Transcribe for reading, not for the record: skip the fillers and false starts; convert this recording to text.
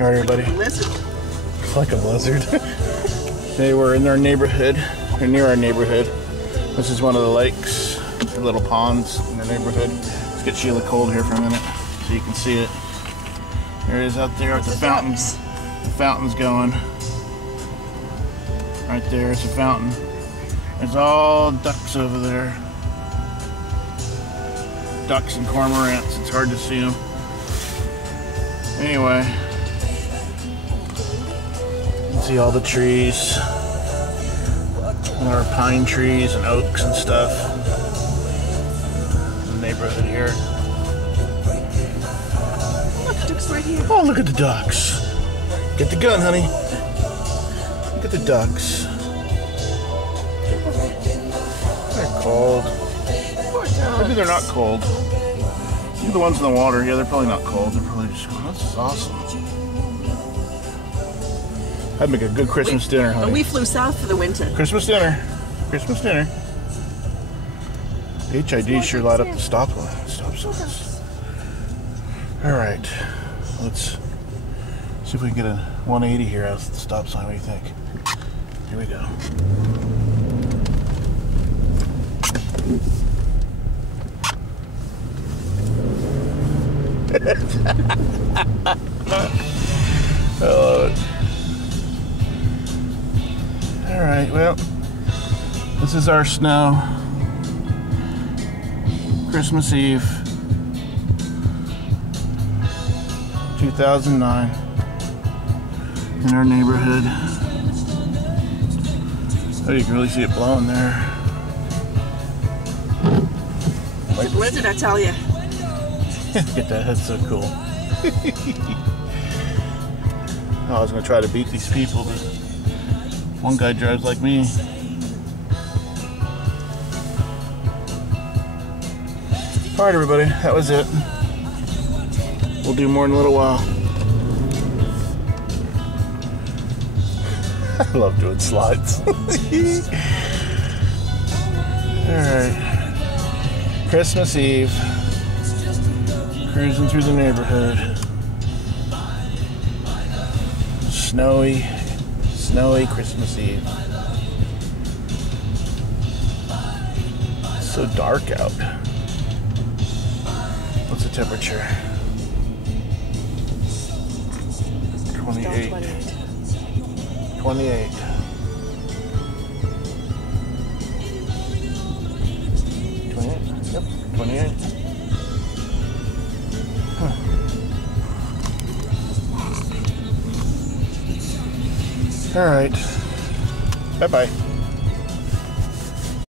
All right, everybody. Lizard. It's like a blizzard. They were in our neighborhood, or near our neighborhood. This is one of the lakes, the little ponds in the neighborhood. Let's get Sheila cold here for a minute so you can see it. There it is out there with the fountains. The fountain's going. Right there is a fountain. There's all ducks over there. Ducks and cormorants. It's hard to see them. Anyway, you can see all the trees. And there are pine trees and oaks and stuff. The neighborhood here. Look, ducks right here. Oh, look at the ducks. Get the gun, honey. Look at the ducks. They're cold. Maybe they're not cold. Look at the ones in the water. Yeah, they're probably not cold. They're probably just going, this is awesome. That'd make a good Christmas dinner, honey. We flew south for the winter. Christmas dinner. Christmas dinner. HID sure light up the stop signs. Alright. Let's see if we can get a 180 here out of the stop sign. What do you think? Here we go. I love it. Alright, well, this is our snow. Christmas Eve, 2009, in our neighborhood. Oh, you can really see it blowing there. It's a blizzard, I tell you. Get that, that's so cool. I was going to try to beat these people, but one guy drives like me. Alright, everybody, that was it. We'll do more in a little while. I love doing slides. Alright. Christmas Eve. Cruising through the neighborhood. Snowy Christmas Eve. It's so dark out. What's the temperature? 28. 28. Yep, 28. Huh. All right. Bye-bye.